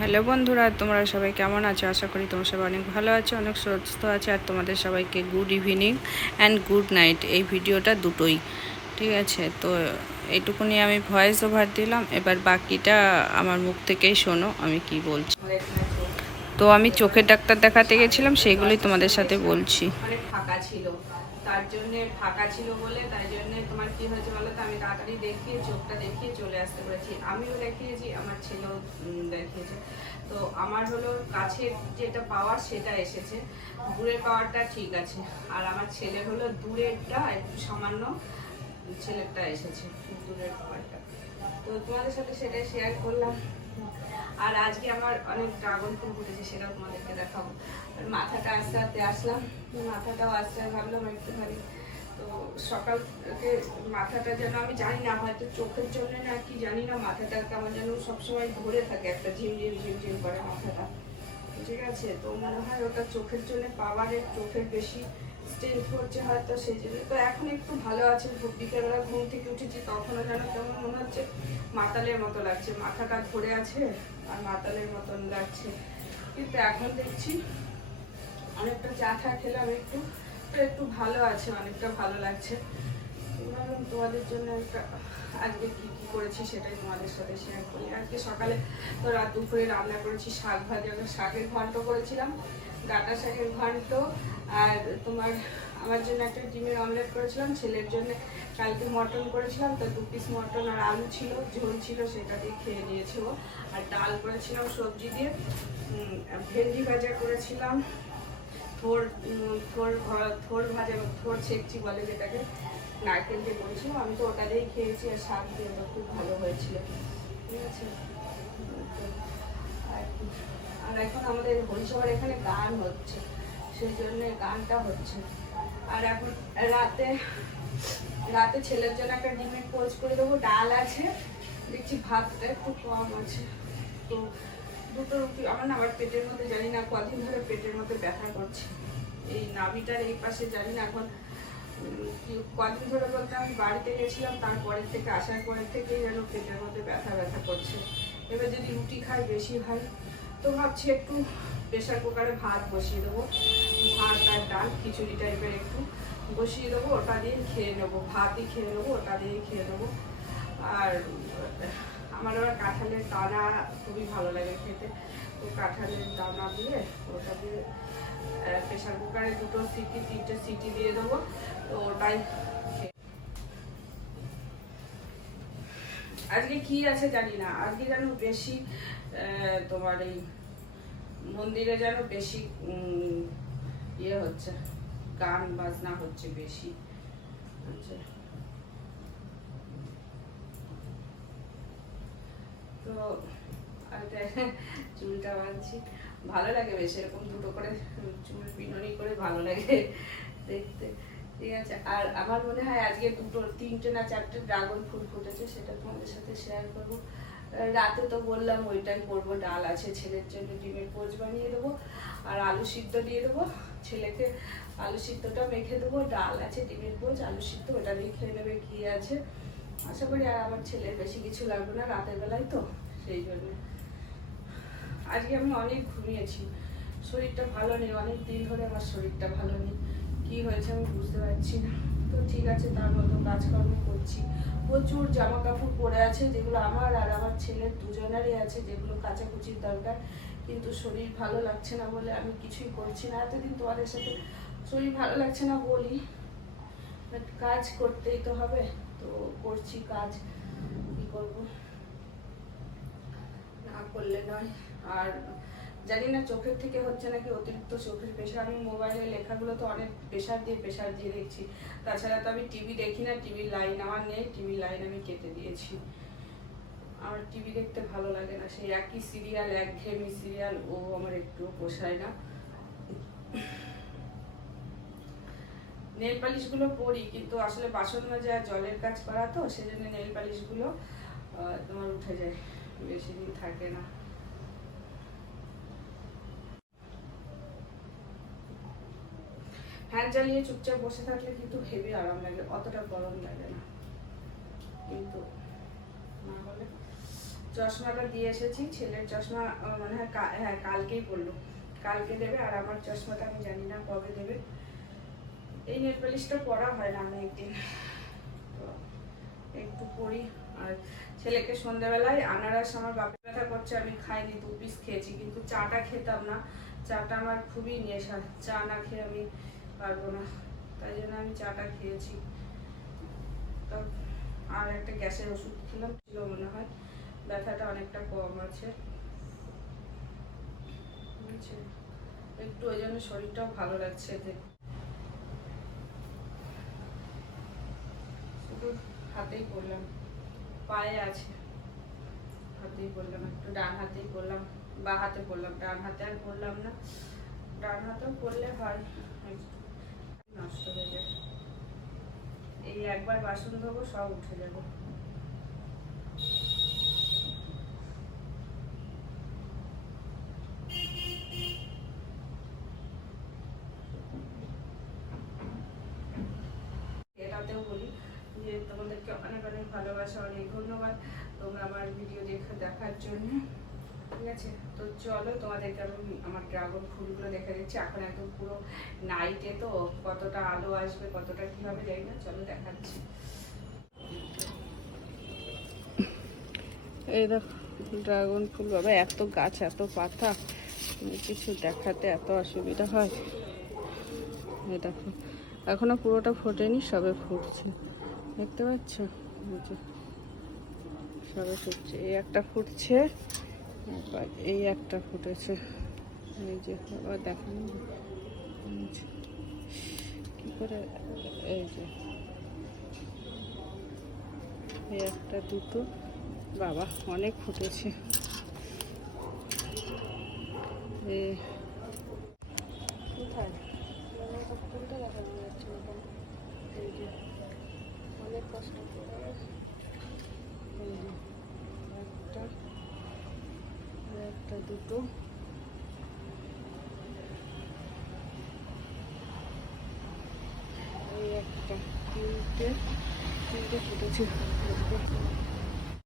Hello বন্ধুরা, তোমরা সবাই কেমন আছো? আশা করি তোমরা সবাই অনেক ভালো আছো, অনেক সুস্থ আছে। আর তোমাদের সবাইকে good evening and good night. এই ভিডিওটা দুটোই ঠিক আছে। তো এইটুকুনি আমি ভয়েস ওভার দিলাম, এবার বাকিটা আমার মুখ থেকেই শোনো আমি কি বলছি। তো আমি চোখের ডাক্তার দেখাতে গেছিলাম, সেইগুলোই তোমাদের সাথে বলছি। অনেক ফাঁকা ছিল, তার জন্যে ফাঁকা ছিল বলে তাই জন্যে তোমার কি হয়েছে বলো তো, আমি তাড়াতাড়ি দেখিয়ে চোখটা দেখিয়ে চলে আসতে পেরেছি। আমিও দেখিয়েছি, আমার ছেলেও দেখিয়েছে। তো আমার হলো কাছের যেটা পাওয়ার সেটা এসেছে, দূরের পাওয়ারটা ঠিক আছে। আর আমার ছেলে হলো দূরেরটা একটু সামান্য, ছেলেরটা এসেছে দূরের পাওয়ারটা। তো তোমাদের সাথে সেটাই শেয়ার করলাম। আর আজকে আমার অনেক ড্রাগন ফুল ফুটেছে, সেটাও তোমাদেরকে দেখাবো। মাথাটা আস্তে আস্তে আসলাম, মাথাটাও আসতে ভাবলাম একটুখানি। তো সকাল থেকে মাথাটা যেন আমি জানি না, হয়তো চোখের জন্য না কি জানি না, মাথাটা কেমন যেন সবসময় ধরে থাকে, একটা ঝিমঝিম ঝিমঝিম করে মাথাটা। ঠিক আছে, তো মনে হয় ওটা চোখের জন্য, পাওয়ারের চোখের বেশি স্ট্রেন্থ করছে হয়তো, সেই জন্য। তো এখন একটু ভালো আছে, বিকেলবেলা ঘুম থেকে উঠেছি তখনও যেন কেমন মনে হচ্ছে মাতালের মতো লাগছে, মাথাটা ধরে আছে আর মাতালের মতন লাগছে। কিন্তু এখন দেখছি অনেকটা চা ঠা খেলাম একটু, তো একটু ভালো আছে, অনেকটা ভালো লাগছে। তোমাদের জন্য একটা আজকে কি কি করেছি সেটাই তোমাদের সাথে শেয়ার করি। আজকে সকালে তো রাত দুপুরে রান্না করেছি শাক ভাজা, শাকের ঘন্ট করেছিলাম, ডাঁটা শাকের ঘন্ট। আর তোমার আমার জন্য একটা ডিমের অমলেট করেছিলাম, ছেলের জন্য কালকে মটন করেছিলাম, তো 2 পিস মটন আর আলু ছিল, ঝোল ছিল, সেটা দিয়ে খেয়ে নিয়েছে ও। আর ডাল করেছিলাম সবজি দিয়ে, ভেন্ডি ভাজা করেছিলাম, থোর থোর থোর ভাজা, থোর ছেঁকচি বলে যেটাকে, নারকেল দিয়ে করেছিলাম। আমি তো ওটা দিয়েই খেয়েছি, আর শাক দিয়ে ওটা খুব ভালো হয়েছিল। ঠিক আছে, আর এখন আমাদের হরিসভার এখানে গান হচ্ছে, সেই জন্য গানটা হচ্ছে। আর এখন রাতে রাতে ছেলের জন্য একটা ডিমের পোচ করে দেবো, ডাল আছে, দেখছি ভাতটা একটু কম আছে। তো দুটো রুটি, আমার না আবার পেটের মধ্যে জানি না কদিন ধরে পেটের মধ্যে ব্যথা করছে, এই নাভিটার এই পাশে জানি না এখন কদিন ধরে বলতে আমি বাড়িতে গেছিলাম, তারপরের থেকে আসার পরের থেকেই যেন পেটের মধ্যে ব্যথা ব্যথা করছে। এবার যদি রুটি খাই বেশি হয়, তো ভাবছি একটু প্রেশার কুকারে ভাত বসিয়ে দেবো, ভাত আর ডাল খিচুড়ি টাইপের একটু বসিয়ে দেবো, ওটা দিয়ে খেয়ে নেবো, ভাতই খেয়ে নেবো, ওটা দিয়ে খেয়ে নেবো। আর আমার আবার কাঁঠালের দানা খুবই ভালো লাগে খেতে, তো কাঁঠালের দানা দিয়ে ওটা দিয়ে প্রেশার কুকারে 2 সিটি 3টে সিটি দিয়ে দেবো, তো ওটাই। আজকে কি আছে জানি না, আজকে যেন বেশি তোমার এই মন্দিরে যেন বেশি ইয়ে হচ্ছে, গান বাজনা হচ্ছে বেশি। আচ্ছা, তো চুলটা বাঁধছি, ভালো লাগে বেশ এরকম দুটো করে চুল বিনুনি করে, ভালো লাগে দেখতে। ঠিক আছে, আর আমার মনে হয় আজকে 3টে না 4টে ড্রাগন ফুল ফুটেছে, সেটা তোমাদের সাথে শেয়ার করবো। রাতে তো বললাম ওইটাই করবো, ডাল আছে, ছেলের জন্য ডিমের পোচ বানিয়ে দেবো, আর আলু সিদ্ধ দিয়ে দেবো ছেলেকে, আলু সিদ্ধটা মেখে দেবো, ডাল আছে, ডিমের পোচ, আলু সিদ্ধ, ওটা দিয়ে খেয়ে নেবে, কি আছে আশা করি। আর আমার ছেলের বেশি কিছু লাগবে না রাতের বেলায়, তো সেই জন্য আজকে আমি অনেক ঘুমিয়েছি, শরীরটা ভালো নেই, অনেক দিন ধরে আমার শরীরটা ভালো নেই, কি হয়েছে আমি বুঝতে পারছি না। তো ঠিক আছে, তার মতো কাজকর্ম করছি। প্রচুর জামা কাপড় পরে আছে, যেগুলো আমার আর আমার ছেলের দুজনেরই আছে, যেগুলো কাচাকুচির দরকার, কিন্তু শরীর ভালো লাগছে না বলে আমি কিছুই করছি না। এতদিন তোমাদের সাথে শরীর ভালো লাগছে না বলি, বাট কাজ করতেই তো হবে, তো করছি কাজ, কি করবো, না করলে নয়। আর জানি না চোখের থেকে হচ্ছে নাকি অতিরিক্ত চোখের প্রেশার, আমি মোবাইলে লেখাগুলো তো অনেক প্রেশার দিয়ে দেখছি, তাছাড়া তো আমি টিভি দেখি না, টিভির লাইন আমার নেই, টিভির লাইন আমি কেটে দিয়েছি। আমার টিভি দেখতে ভালো লাগে না, সেই একই সিরিয়াল, একঘেয়েমি সিরিয়াল, ও আমার একটুও পোষায় না। নেল পালিশগুলো পরি, কিন্তু আসলে বাসন মাজা জলের কাজ করা তো, সেজন্য নেল পালিশগুলো তোমার উঠে যায়, বেশি দিন থাকে না। ফ্যান চালিয়ে চুপচাপ বসে থাকলে কিন্তু হেভি আরাম লাগে, অতটা গরম লাগে না, কিন্তু না হলে চশমাটা দিয়ে এসেছি, ছেলের চশমা মনে হয় হ্যাঁ কালকেই পড়লো, কালকে দেবে। আর আমার চশমাটা আমি জানি না কবে দেবে। এই নেল পলিশটা পরা হয় না অনেকদিন, তো একটু পরি। আর ছেলেকে সন্ধ্যাবেলায় আনারস, আমার বাপের ব্যথা করছে, আমি খাইনি, 2 পিস খেয়েছি, কিন্তু চাটা খেতাম না। চাটা আমার খুবই নেশা, চা না খেয়ে আমি পারবো না, তাই জন্য আমি চাটা খেয়েছি। তো আর একটা গ্যাসের ওষুধ খেলাম, ছিল মনে হয়, ব্যথাটা অনেকটা কম আছে, বুঝছে একটু, ওই জন্য শরীরটাও ভালো লাগছে এতে। শুধু হাতেই করলাম, পায়ে আছে, হাতেই করলাম, একটু ডান হাতেই করলাম, বা হাতে করলাম, ডান হাতে আর করলাম না। ডান হাতেও করলে হয়, নষ্ট হয়ে যায়। এই একবার বাসন ধোবো, সব উঠে যাবো। এটাতেও বলি যে তোমাদেরকে অনেক অনেক ভালোবাসা, অনেক ধন্যবাদ তোমরা আমার ভিডিও দেখার জন্য, ঠিক আছে। তো চলো তোমাদেরকে আমি আমার ড্রাগন ফুলগুলো দেখা দিচ্ছি। এখন একদম পুরো নাইটে, তো কতটা আলো আসবে, কতটা কি হবে জানি না, চলো দেখাচ্ছি। এই দেখো ড্রাগন ফুল, বাবা এত গাছ, এত পাতা, কিছু দেখাতে এত অসুবিধা হয়। এই দেখো এখনো পুরোটা ফোটেনি, সবে ফুটছে, দেখতে পাচ্ছ, সবে ফুটছে। এই একটা ফুটছে, এই একটা ফুটেছে, এই যে আবার দেখানো কি করে, এই যে এই একটা, দুটো, বাবা অনেক ফুটেছে। কোথায় ফুলটা দেখানো যাচ্ছে না, এই যে অনেক কষ্ট করে, এই যে একটা, একটা, দুটো, এই একটা, তিনটে ফুটেছে।